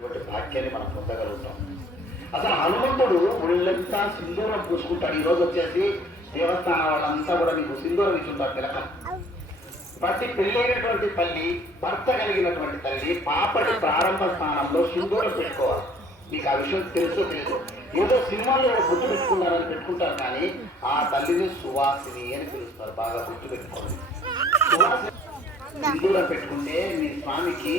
భాగ్యాన్ని మనం పొందగలుగుతాం. అసలు హనుమంతుడు ఒళ్ళంతా సింధూరం పూసుకుంటాడు. ఈరోజు వచ్చేసి దేవస్థానం వాళ్ళంతా కూడా నీకు సింధూరం ఇచ్చుంటారు తిలకం. ప్రతి పెళ్ళైనటువంటి తల్లి, భర్త కలిగినటువంటి తల్లి పాపటి ప్రారంభ స్థానంలో సింధూరం పెట్టుకోవాలి. మీకు ఆ విషయం తెలుసో తెలియదు, ఏదో సినిమాలో గుర్తు పెట్టుకున్నారని పెట్టుకుంటారు, కానీ ఆ తల్లిని సువాసిని అని పిలుస్తారు. బాగా గుర్తు పెట్టుకోండి. సువాసిని సింధూరం పెట్టుకుంటే మీ స్వామికి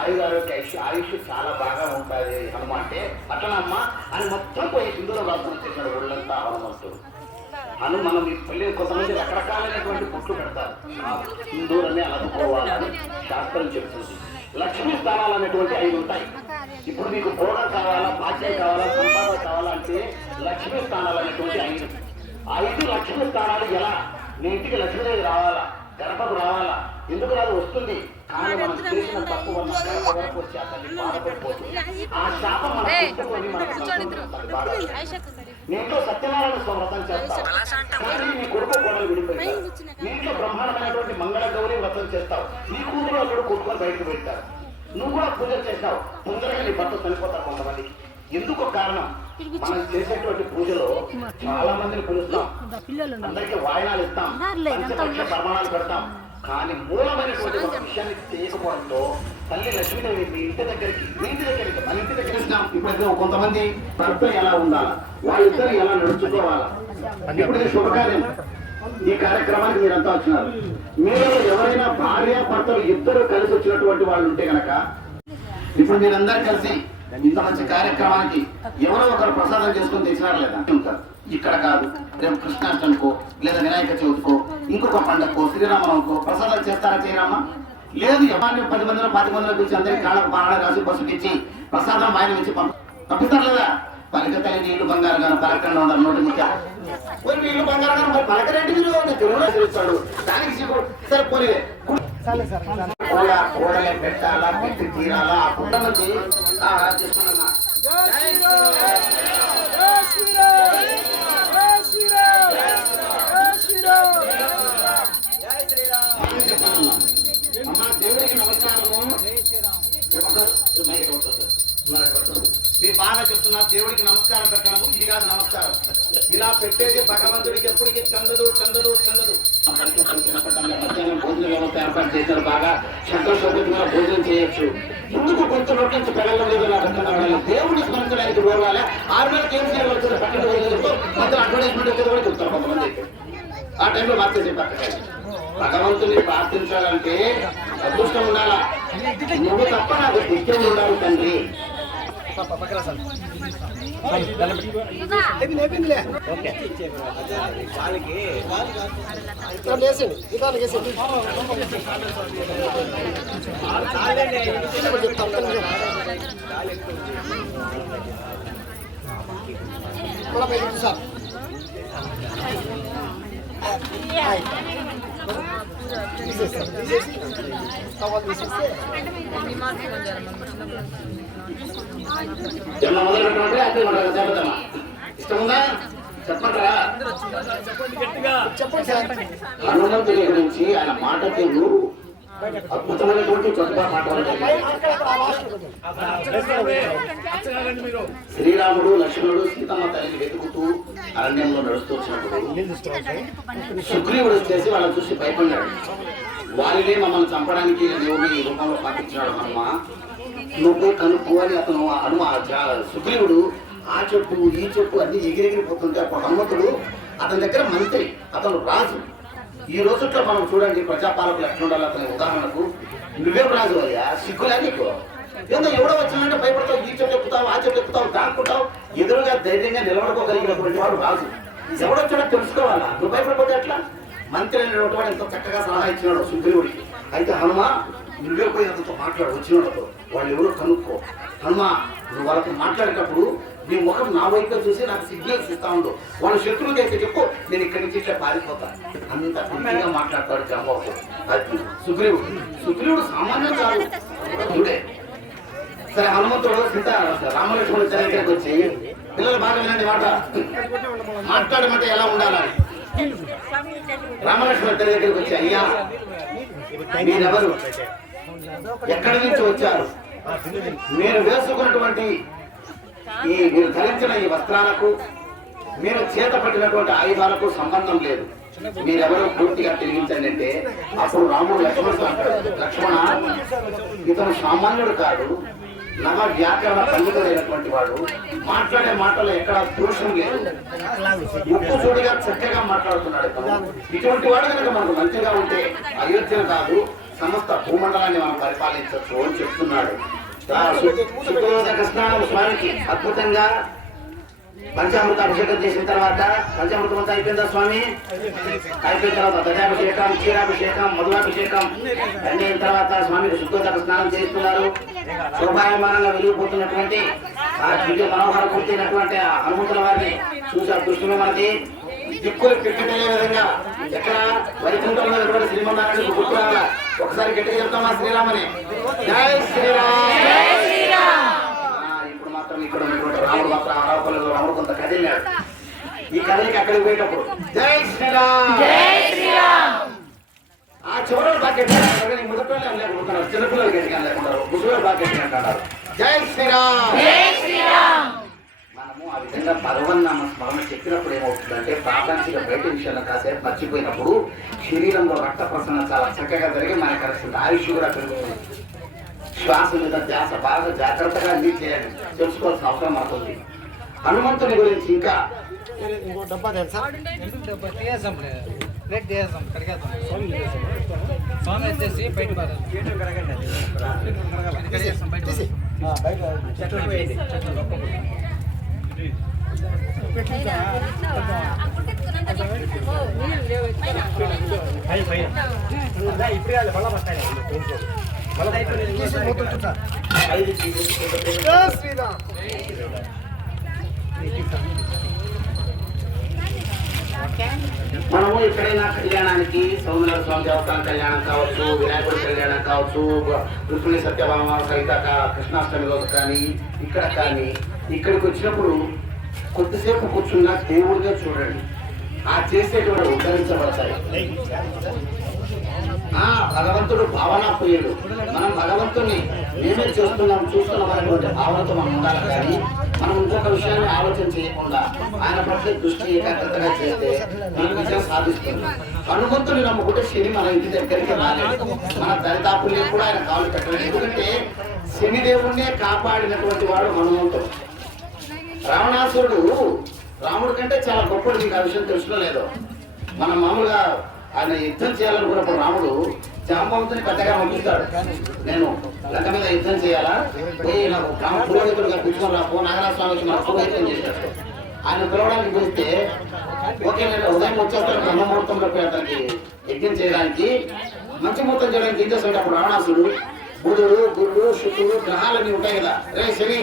ఆయుష్ చాలా బాగా ఉంటుంది. హనుమ అంటే అట్లనమ్మ అని మొత్తం పోయి సింధూరం రాసుకొని వచ్చేసాడు ఒళ్ళంతా హనుమంతుడు. మనం ఈ పెళ్లి కొంతమంది రకరకాలైనటువంటి పుట్లు పెడతారు. సింధూరనే అలదుకోవాలని శాస్త్రం చెప్తుంది. లక్ష్మీ స్థానాలు అనేటువంటి 5 ఉంటాయి. ఇప్పుడు మీకు భోగం కావాలా, భాగ్యం కావాలా, సంపాదన కావాలంటే లక్ష్మీ స్థానాలు అనేటువంటి 5 లక్ష్మీ స్థానాలు. ఎలా నీ ఇంటికి లక్ష్మీదేవి రావాలా, గణపతి రావాలా, ఎందుకు రాదు వస్తుంది, కానీ మనం చేసిన తప్పు వల్ల గణప వరకు వచ్చి అతన్ని బాధపడిపోతుంది. ఆ శాపం మనం పుట్టుకొని నీతో సత్యనారాయణ స్వామి వ్రతం చేస్తావు, కానీ నీ కొడుకు గొడవలు విడిపోతావు. నీతో బ్రహ్మాండమైనటువంటి మంగళ గౌరీ వ్రతం చేస్తావు, నీ కూతురు అల్లుడు కొట్టుకొని బయటకు పెడతారు. నువ్వు కూడా పూజలు చేస్తావు, తొందరగా నీ భర్త చనిపోతారు కొంతమందికి. ఎందుకో కారణం, మనం చేసేటువంటి పూజలో చాలా మందిని పిలుస్తాం, అందరికీ వాయనాలు ఇస్తాం, పంచపక్ష ప్రమాణాలు పెడతాం, కానీ మూలమైనటువంటి ఒక విషయాన్ని చేయకపోవడంతో తల్లి లక్ష్మీదేవి మీ ఇంటి దగ్గరికి మన ఇంటి దగ్గరికి ఇప్పుడు కొంతమంది భర్త ఎలా ఉండాలా, వాళ్ళిద్దరు ఎలా నడుచుకోవాలా. ఇప్పుడు ఇది శుభకార్యం, ఈ కార్యక్రమానికి మీరంతా వచ్చినారు. మీరు ఎవరైనా భార్య భర్తలు ఇద్దరు కలిసి వచ్చినటువంటి వాళ్ళు ఉంటే కనుక ఇప్పుడు మీరందరూ కలిసి ఇంత మంచి కార్యక్రమానికి ఎవరో ఒకరు ప్రసాదం చేసుకొని తెచ్చినారు లేదా ఉంటారు. ఇక్కడ కాదు, రేపు కృష్ణాష్టమికో లేదా వినాయక చవితికో ఇంకొక పండగకో శ్రీరామనవమికో ప్రసాదాలు చేస్తారా చేయరామా? లేదు, ఎవరిని 10 మందిలో 10 మందిలో పిలిచి అందరికి కాళ్ళకు బాగా రాసి పసుపు ఇచ్చి ప్రసాదం ఆయన ఇచ్చి పంపిస్తారు లేదా? పలకతల్లి నీళ్లు బంగారు గాను పలకంగా ఉండాలి. నోటి ముఖ్య నీళ్లు బంగారు గాను మరి పలకరేంటి మీరు తెలుగుస్తాడు దానికి సరిపోలే కూడలే పెట్టాలా, పెట్టి తీరాలా, ఆ కుండ నుంచి దేవుడికి నమస్కారము. మీరు బాగా చెప్తున్నారు, దేవుడికి నమస్కారం పెట్టడము ఇది కాదు నమస్కారం. ఇలా పెట్టేది భగవంతుడికి ఎప్పటికీ చందదు. మధ్యాహ్నం భోజన వ్యవస్థ ఏర్పాటు చేశారు, బాగా సంతోషంగా భోజనం చేయొచ్చు. ఎందుకు కొంచెం నోటి నుంచి పెళ్ళం లేదు నాకు అర్థం కావాలి. దేవుడిని స్మరించడానికి పోవాలి. 6 నెలలకు ఏం చేయాలి పట్టణంతో మొత్తం అడ్వర్టైజ్మెంట్ వచ్చేది కూడా చెప్తారు కొంతమంది. ఆ టైంలో మార్చే చెప్పారు, భగవంతుని ప్రార్థించాలంటే అదృష్టం ఉండాలా, నువ్వు తప్ప నాకు నిత్యం ఉండాలి తండ్రి. ఇష్టముందా చెప్పంటారా? హనుమంతుడి గురించి ఆయన మాట తీరు అద్భుతమైనటువంటి చొప్ప మాట్లాడారు. శ్రీరాముడు లక్ష్మణుడు సీతమ్మ తల్లిని వెతుకుతూ అరణ్యంలో నడుస్తూ వచ్చినప్పుడు సుగ్రీవుడు వచ్చేసి వాళ్ళని చూసి భయపడ్డాడు. వారినే మమ్మల్ని చంపడానికి దేవుని ఈ రూపంలో పంపించినాడు హనుమ, నువ్వు కనుక్కో అని అతను సుగ్రీవుడు ఆ చెప్పు ఈ చెప్పు అన్ని ఎగిరెగిరిపోతుంటే అప్పుడు హనుమంతుడు అతని దగ్గర మంత్రి, అతను రాజు. ఈ రోజుల్లో మనం చూడండి ప్రజాపాలకులు ఎట్లుండాలి. అతని ఉదాహరణకు నువ్వేం రాజు అయ్యా, సిగ్గులే నీకు? ఏందో ఎవడో వచ్చిందంటే భయపడతావు, ఈ చెప్పు చెప్తావు, ఆ చెప్పు చెప్తావు, దాక్కుంటావు. ఎదురుగా ధైర్యంగా నిలబడుకోగలిగినటువంటి వాడు రాజు. ఎవడొచ్చాడో తెలుసుకోవాలా, నువ్వు భయపడిపోతే ఎట్లా? మంత్రి అనేటువంటి వాడు ఎంతో చక్కగా సలహా ఇచ్చినాడు సుగ్రీవుడికి. అయితే హనుమ నువ్వే పోయి అతనితో మాట్లాడు, వచ్చినతో వాళ్ళు ఎవరో కనుక్కో. హనుమ నువ్వు వాళ్ళతో మాట్లాడేటప్పుడు నీ ముఖం నా వైపుగా చూసి నాకు సిగ్నల్స్ ఇస్తా ఉండు. వాళ్ళ శత్రువులు అయితే చెప్పు, నేను ఇక్కడి నుంచి ఇట్లా పారిపోతాను. అంత మంచిగా మాట్లాడతాడు జాంబవకు. అది సుగ్రీవుడు సామాన్యం కాదు చూడే. సరే హనుమంతుడు రామలక్ష్మణుడు దగ్గరికి వచ్చి, పిల్లలు బాగా వినండి మాట, మాట్లాడమంటే ఎలా ఉండాలని. రామలక్ష్మణుడు దగ్గరికి వచ్చి, అయ్యా మీరెవరు? ఎక్కడి నుంచి వచ్చారు? మీరు వేసుకున్నటువంటి మీరు ధరించిన ఈ వస్త్రాలకు, మీరు చేత పట్టినటువంటి ఆయుధాలకు సంబంధం లేదు. మీరెవరో పూర్తిగా తిరిగించండి అంటే అప్పుడు రాముడు లక్ష్మణుడు అంటాడు, లక్ష్మణ, ఇతను సామాన్యుడు కాదు, నవ వ్యాకరణ పండితుడైనటువంటి వాడు, మాట్లాడే మాటలు ఎక్కడ దోషం లేదు, ఉప్పు చూడిగా చక్కగా మాట్లాడుతున్నాడు. ఇటువంటి వాడు కనుక మనకు మంచిగా ఉంటే అయోధ్యను కాదు సమస్త భూమండలాన్ని మనం పరిపాలించవచ్చు అని చెప్తున్నాడు. శుక్రవార స్నానం స్వామికి అద్భుతంగా పంచామృత అభిషేకం చేసిన తర్వాత, పంచామృతం అంతా అయిపోయిందా స్వామి? అయిపోయిన తర్వాత దశాభిషేకం, క్షీరాభిషేకం, మధురాభిషేకం అన్ని అయిన తర్వాత స్వామికి శుద్ధోదక స్నానం చేస్తున్నారు. శోభాయమానంగా వెలిగిపోతున్నటువంటి ఆ దివ్య మనోహర పూర్తయినటువంటి ఆ హనుమంతుల వారిని చూసి అదృష్టమే మనకి దిక్కులు పిక్కటలే విధంగా ఎక్కడ వైకుంఠంలో శ్రీమన్నారాయణ గుర్తు రావాలా. ఒకసారి గట్టిగా చెప్తామా శ్రీరామని, జై శ్రీరామ్. ఇప్పుడు మాత్రం ఇక్కడ ఉన్నటువంటి రాముడు మాత్రం అరావపల్లిలో రాముడు కొంత కదిలినాడు. ఈ కథలకి అక్కడికి పోయేటప్పుడు జై శ్రీరామ్, జై శ్రీరామ్. ఆ చివరి బాగా మొదటి లేకపోతున్నారు, చిన్నపిల్లలు గట్టిగా లేకుంటారు, ముసలి బాగా గట్టిగా అంటారు జై శ్రీరామ్, జై శ్రీరామ్. మనము ఆ విధంగా భగవన్నామ స్మరణ చెప్పినప్పుడు ఏమవుతుందంటే ప్రాపంచిక బయట విషయాలను కాసేపు మర్చిపోయినప్పుడు శరీరంలో రక్త ప్రసరణ చాలా చక్కగా జరిగి మనకు కలిసి ఆయుష్ కూడా పెరుగుతుంది. శ్వాస మీద ధ్యాస బాగా జాగ్రత్తగా అన్ని చేయాలి, తెలుసుకోవాల్సిన అవసరం అవుతుంది. హనుమంతుని గురించి ఇంకా మనము ఎక్కడైనా కళ్యాణానికి సౌందర్య స్వామి దేవస్థానం కళ్యాణం కావచ్చు, వినాయకుడి కళ్యాణం కావచ్చు, రుక్మిణి సత్యభామ సహిత కృష్ణాష్టమి రోజు కానీ ఇక్కడ కానీ ఇక్కడికి వచ్చినప్పుడు కొద్దిసేపు కూర్చున్నా దేవుడిగా చూడండి, ఆ చేసేటువంటి ఉద్ధరించబడతాయి. భగవంతుడు భావనా ప్రియుడు. మనం భగవంతుని మేమే చేస్తున్నాం చూస్తున్నాం అనేటువంటి భావనతో మనం ఉండాలి. కానీ మనం ఇంకొక విషయాన్ని ఆలోచన చేయకుండా ఆయన పట్ల దృష్టి ఏకాగ్రతగా చేస్తే మనం విజయం సాధిస్తుంది. హనుమంతుని నమ్ముకుంటే శని మన ఇంటి దగ్గరికి రాలేదు, మన దరిదాపుల్ని కూడా ఆయన కాలు పెట్టలేదు. ఎందుకంటే శనిదేవుణ్ణే కాపాడినటువంటి వాడు హనుమంతుడు. రావణాసురుడు రాముడి కంటే చాలా గొప్పడు, మీకు ఆ విషయం తెలుసుకోలేదు. మనం మామూలుగా ఆయన యుద్ధం చేయాలనుకున్నప్పుడు రాముడు జాంబవంతుని పెద్దగా పంపిస్తాడు, నేను లంక మీద యుద్ధం చేయాలా, పోయి నాకు గ్రామ పురోహితుడుగా కూర్చొని రాపో నాగరాజ స్వామికి మన పురోహితం చేశాడు. ఆయన పిలవడానికి పిలిస్తే ఓకే నేను ఉదయం వచ్చేస్తాను బ్రహ్మముహూర్తంలో అతనికి యజ్ఞం చేయడానికి, మంచి ముహూర్తం చేయడానికి ఏం చేస్తాడు. అప్పుడు రావణాసుడు బుధుడు గురుడు శుక్రుడు గ్రహాలన్నీ ఉంటాయి కదా, రే శని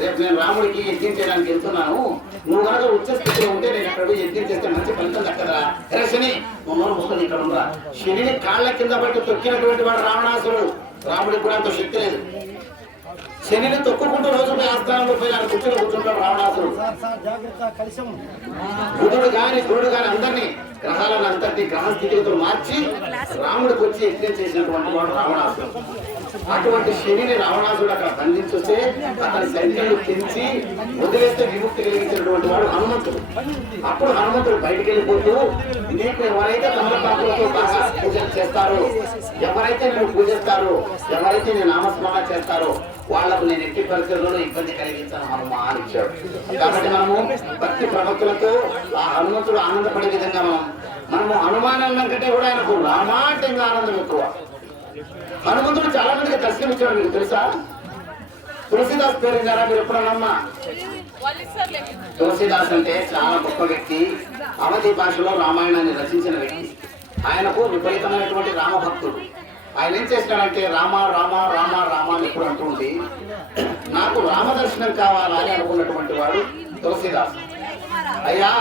రేపు నేను రాముడికి యజ్ఞం చేయడానికి వెళ్తున్నాను, నువ్వు కనుక ఉచ్చ స్థితిలో ఉంటే నేను ఇక్కడ యజ్ఞం చేస్తే మంచి ఫలితం దక్కదరా, రే శని నువ్వు మూసుకొని ఇక్కడ ఉండరా. శనిని కాళ్ళ కింద బట్టి తొక్కినటువంటి వాడు రావణాసురుడు. రాముడికి కూడా అంత శక్తి లేదు. శనిని తొక్కుకుంటూ రోజు పోయి ఆస్థానంలో పోయి ఆయన కుర్చీలో కూర్చుంటాడు రావణాసురుడు. బుధుడు గాని గురుడు గాని అందరినీ గ్రహాలను అంతటి గ్రహ స్థితితో మార్చి రాముడికి వచ్చి యజ్ఞం చేసినటువంటి వాడు రావణాసురుడు. అటువంటి శనిని రావణాసుడు అక్కడ బంధించుస్తే అతని సంఖ్యలు పెంచి వదిలేస్తే విముక్తి కలిగించినటువంటి వాడు హనుమంతుడు. అప్పుడు హనుమంతుడు బయటికి వెళ్ళిపోతూ నీకు ఎవరైతే తమలపాకులతో బాగా పూజలు చేస్తారో, ఎవరైతే నేను పూజిస్తారో, ఎవరైతే నేను నామస్మరణ చేస్తారో వాళ్లకు నేను ఎట్టి పరిస్థితుల్లో ఇబ్బంది కలిగించాను హనుమా అని ఇచ్చాడు. కాబట్టి మనము భక్తి ప్రవక్తులతో ఆ హనుమంతుడు ఆనందపడే విధంగా మనము హనుమానం కంటే కూడా ఆయనకు రామా అంటే ఇంకా ఆనందం ఎక్కువ. హనుమంతుడు చాలా మందికి దర్శనం ఇచ్చాడు, మీకు తెలుసా? తులసిదాస్ పేరు విన్నారా మీరు ఎప్పుడన్నా? తులసిదాస్ అంటే చాలా గొప్ప వ్యక్తి, అవధి భాషలో రామాయణాన్ని రచించిన వ్యక్తి. ఆయనకు విపరీతమైనటువంటి రామభక్తుడు. ఆయన ఏం చేసినాడంటే రామ రామ రామ రామ అని ఎప్పుడు అంటుంది. నాకు రామదర్శనం కావాలని అనుకున్నటువంటి వాడు తులసిదాస్. అయ్యా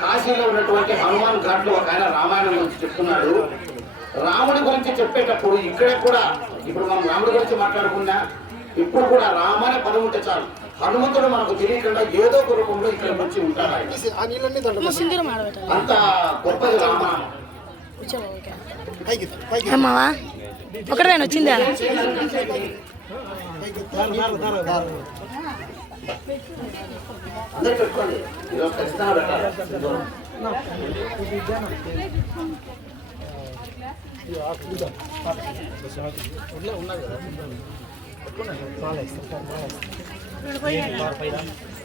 కాశీలో ఉన్నటువంటి హనుమాన్ ఘాట్లో ఒక ఆయన రామాయణం గురించి చెప్తున్నాడు. రాముడి గురించి చెప్పేటప్పుడు ఇక్కడే కూడా ఇప్పుడు మనం రాముడి గురించి మాట్లాడుకున్నా ఇప్పుడు కూడా రామ అనే పదం ఉంటే చాలు, హనుమంతుడు మనకు తెలియకుండా ఏదో ఒక రూపంలో ఇక్కడ వచ్చి ఉంటాడు. అంత గొప్పది రామ. ఒకటే వచ్చిందా? అందరు పెట్టుకోండి, ఈరోజు ఖచ్చితంగా పెట్టాలి.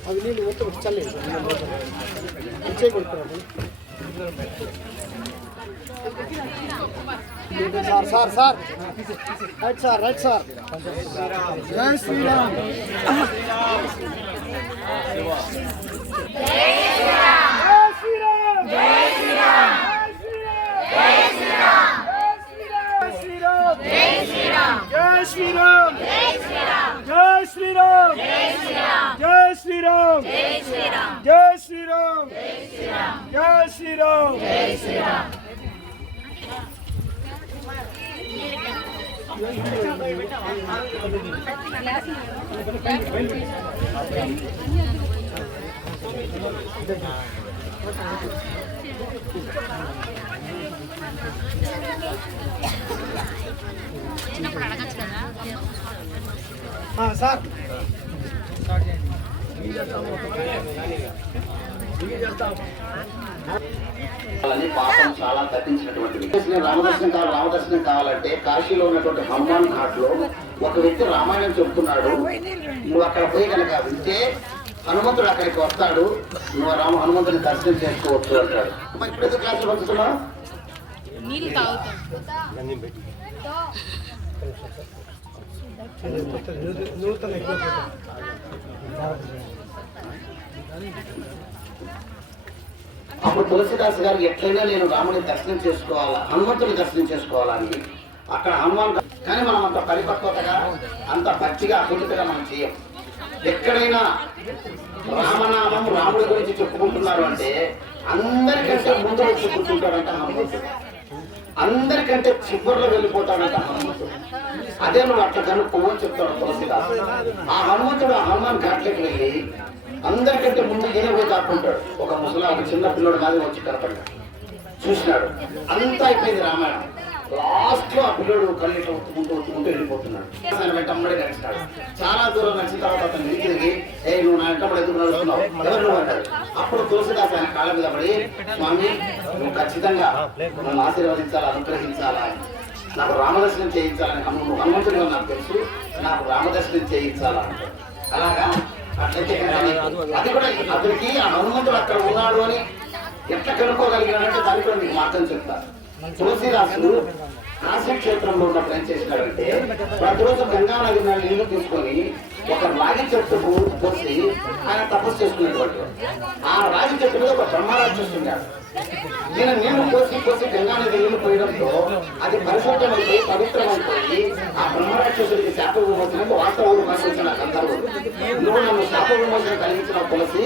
అవి నీళ్ళు మొత్తం చల్లేదు కొడుకున్నాడు sir sir right sir right sir. జై శ్రీరామ్. సార్ పాపం చాలా తగ్గించినటువంటి రామదర్శనం కావాలంటే కాశీలో ఉన్నటువంటి హనుమాన్ ఘాట్ లో ఒక వ్యక్తి రామాయణం చెప్తున్నాడు. నువ్వు అక్కడ పోయి కనుక వింటే హనుమంతుడు అక్కడికి వస్తాడు, నువ్వు హనుమంతుని దర్శనం చేసుకోవచ్చు అంటాడు. ఇప్పుడు ఎందుకు క్లాసులు పంచుతున్నా? అప్పుడు తులసిదాస్ గారు ఎట్లయినా నేను రాముని దర్శనం చేసుకోవాలా, హనుమంతుని దర్శనం చేసుకోవాలని అక్కడ హనుమాన్. కానీ మనం అంత పరిపక్వతగా అంత భక్తిగా అభివృద్ధిగా మనం చేయం. ఎక్కడైనా రామనామం రాముడి గురించి చెప్పుకుంటున్నారు అంటే అందరికంటే ముందు వచ్చి కూర్చుంటాడంట హనుమంతుడు, అందరికంటే చివరిలో వెళ్ళిపోతాడంట హనుమంతుడు. అదే నువ్వు అట్లా కనుక్కోమని చెప్తాడు తులసిదాస్. ఆ హనుమంతుడు ఆ హనుమాన్ ఘాట్లోకి వెళ్ళి అందరికంటే ముందు ఈయన పోయి దాక్కుంటాడు. ఒక ముసలాడు చిన్న పిల్లడు మాది వచ్చి కనపడ్డాడు, చూసినాడు. అంతా అయిపోయింది రామాయణం. లాస్ట్ లో ఆ పిల్లడు కళ్ళు ఒత్తుకుంటూ వెళ్ళిపోతున్నాడు. ఆయన వెంటమ్మడే నడుస్తాడు. చాలా దూరం నడిచిన తర్వాత అతను తిరిగి నువ్వు నా వెంటబడి ఎందుకు నడుస్తున్నావు, ఎవరు నువ్వు అంటాడు. అప్పుడు తులసిదాస్ ఆయన కాళ్ళ మీద పడి, స్వామి నువ్వు ఖచ్చితంగా నన్ను ఆశీర్వదించాలా, అనుగ్రహించాలా, నాకు రామదర్శనం చేయించాలని హనుమంతుడిగా నాకు తెలుసు, నాకు రామదర్శనం చేయించాలా అంటాడు. అలాగా అట్లయితే అది కూడా అతనికి ఆ హనుమంతుడు అక్కడ ఉన్నాడు అని ఎట్లా కనుక్కోగలిగాడంటే దాని కూడా మీకు మాత్రం చెప్తారు. తులసిదాసు కాశీ క్షేత్రంలో ఉన్నప్పుడు ఏం చేసినాడంటే ప్రతిరోజు గంగా నది నీళ్లు తీసుకొని ఒక రాగి చెట్టు పోసి ఆయన తపస్సు చేసుకునేటువంటి. ఆ రాగి చెట్టు మీద ఒక బ్రహ్మరాక్షసున్నాడు. ఈయన నీళ్లు పోసి గంగా నది నీళ్లు పోయడంతో అది పరిశుద్ధమైపోయి పవిత్రమైపోయి ఆ బ్రహ్మరాక్షసుడికి శాప విమోచనకు వాస్తవం వచ్చిన సందర్భం. నువ్వు నన్ను శాప విమోచన కలిగించిన తులసి,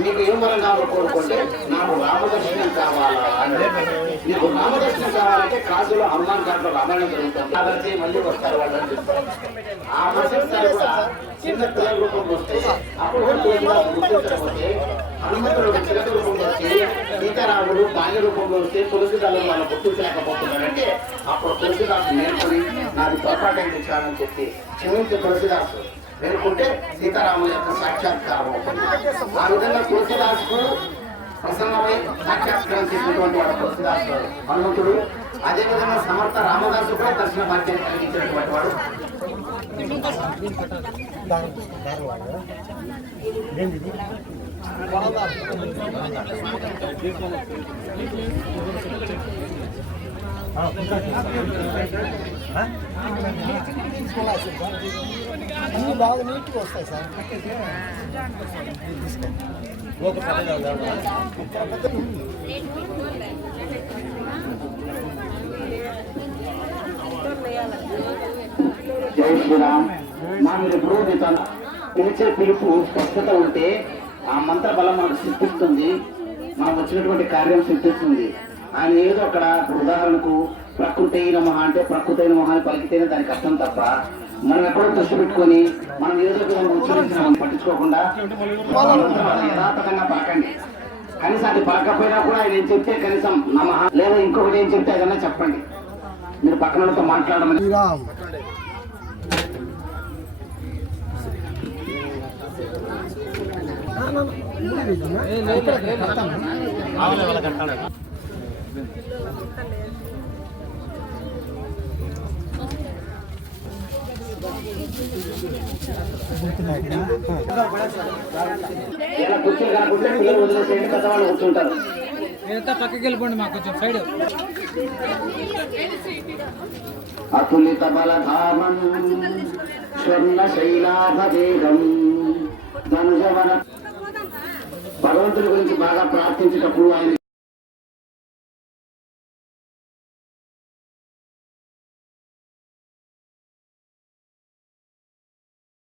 నీకు ఏం వరం కావాలో కోరుకుంటే నాకు రామదర్శనం కావాలా అంటే, నీకు రామదర్శనం కావాలంటే కాశీలో హనుమాన్ ఘాట్లో రామాయణం జరుగుతుంది కాబట్టి మళ్ళీ వస్తారు వాళ్ళని చెప్తారు. ఆ మరుసటిసారి కూడా చిన్న పిల్లల రూపంలో వస్తే అప్పుడు గుర్తించకపోతే హనుమంతుడు చిలక రూపంలో వచ్చి సీతారాముడు బాల్య రూపంలో వస్తే తులసిదాసు వాళ్ళు గుర్తించలేకపోతున్నాడంటే అప్పుడు తులసిదాసు నేర్చుకుని నాది పొరపాటు ఇచ్చానని చెప్పి క్షమించే తులసిదాసు పేర్కొంటే సీతారాముల యొక్క సాక్షాత్కారం అవుతుంది. ఆ విధంగా తులసిదాసుకు ప్రసన్నమై సాక్షాత్కారం చేసినటువంటి వాడు తులసిదాసు హనుమంతుడు. అదేవిధంగా సమర్థ రామదాసు కూడా దర్శన భాగ్యాన్ని కలిగించినటువంటి వాడు. అన్ని బాగా నీట్గా వస్తాయి సార్. జై శ్రీరామ్. మనం ఎప్పుడు పిలిచే పిలుపు స్పష్టత ఉంటే ఆ మంత్ర బలం మనకు సిద్ధిస్తుంది, మనం వచ్చినటువంటి కార్యం సిద్ధిస్తుంది. ఆయన ఏదో అక్కడ ఉదాహరణకు ప్రకృతి నమః అంటే ప్రకృతి నమః అని పలికితేనే దానికి అర్థం తప్ప మనం ఎప్పుడో దృష్టి పెట్టుకొని మనం ఏదో ఉచ్చరించిన పట్టించుకోకుండా యథాతథంగా పలకండి. కనీసం అది పలకపోయినా కూడా ఆయన ఏం చెప్తే కనీసం నమః లేదా ఇంకొకటి ఏం చెప్తే ఏదన్నా చెప్పండి. మీరు పక్కనతో మాట్లాడమని. శ్రీరామ్ ఇలా కూర్చొని కాకుంటే పిల్లలు వదిలేసేయండి, పెద్దవాళ్ళు కూర్చుంటారు. పక్కకి వెళ్ళిపోండి మాకు కొంచెం సైడ్. అతులిత బలధామం స్వర్ణ శైలాభేదం ధనుజవన. భగవంతుడి గురించి బాగా ప్రార్థించేటప్పుడు ఆయన